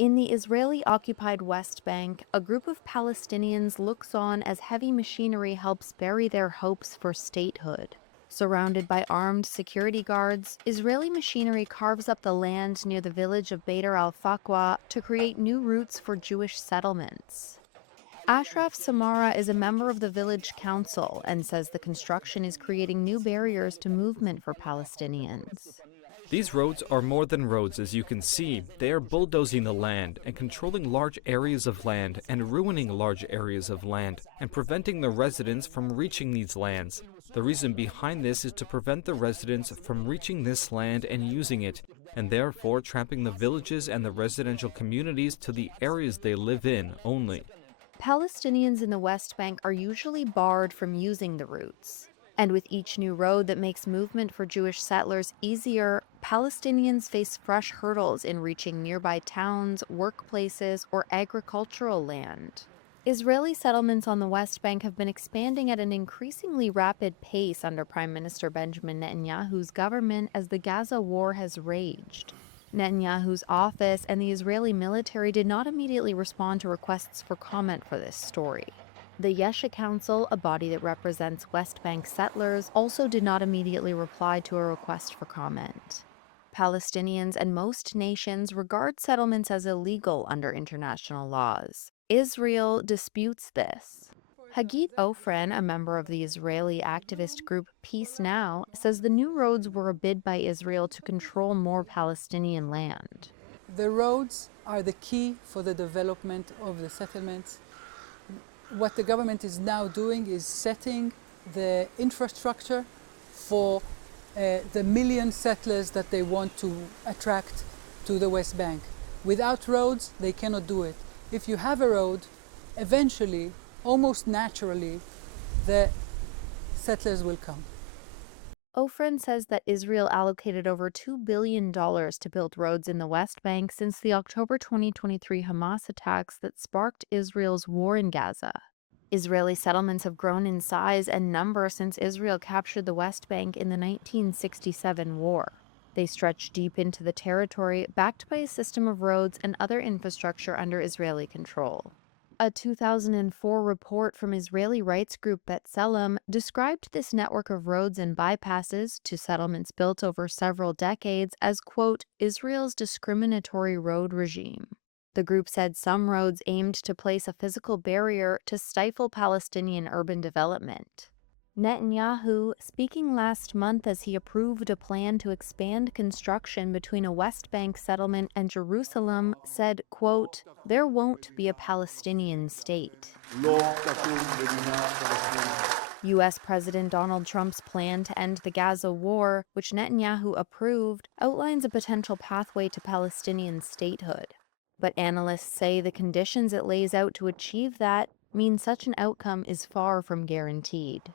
In the Israeli-occupied West Bank, a group of Palestinians looks on as heavy machinery helps bury their hopes for statehood. Surrounded by armed security guards, Israeli machinery carves up the land near the village of Beit Ur al-Fauqa to create new routes for Jewish settlements. Ashraf Samara is a member of the village council and says the construction is creating new barriers to movement for Palestinians. These roads are more than roads, as you can see. They are bulldozing the land and controlling large areas of land and ruining large areas of land and preventing the residents from reaching these lands. The reason behind this is to prevent the residents from reaching this land and using it, and therefore trapping the villages and the residential communities to the areas they live in only. Palestinians in the West Bank are usually barred from using the routes. And with each new road that makes movement for Jewish settlers easier, Palestinians face fresh hurdles in reaching nearby towns, workplaces, or agricultural land. Israeli settlements on the West Bank have been expanding at an increasingly rapid pace under Prime Minister Benjamin Netanyahu's government as the Gaza war has raged. Netanyahu's office and the Israeli military did not immediately respond to requests for comment for this story. The Yesha Council, a body that represents West Bank settlers, also did not immediately reply to a request for comment. Palestinians and most nations regard settlements as illegal under international laws. Israel disputes this. Hagit Ofren, a member of the Israeli activist group Peace Now, says the new roads were a bid by Israel to control more Palestinian land. The roads are the key for the development of the settlements. What the government is now doing is setting the infrastructure for the million settlers that they want to attract to the West Bank. Without roads, they cannot do it. If you have a road, eventually, almost naturally, the settlers will come. Ofren says that Israel allocated over $2 billion to build roads in the West Bank since the October 2023 Hamas attacks that sparked Israel's war in Gaza. Israeli settlements have grown in size and number since Israel captured the West Bank in the 1967 war. They stretch deep into the territory, backed by a system of roads and other infrastructure under Israeli control. A 2004 report from Israeli rights group B'Tselem described this network of roads and bypasses to settlements built over several decades as, quote, Israel's discriminatory road regime. The group said some roads aimed to place a physical barrier to stifle Palestinian urban development. Netanyahu, speaking last month as he approved a plan to expand construction between a West Bank settlement and Jerusalem, said, quote, there won't be a Palestinian state. U.S. President Donald Trump's plan to end the Gaza war, which Netanyahu approved, outlines a potential pathway to Palestinian statehood. But analysts say the conditions it lays out to achieve that mean such an outcome is far from guaranteed.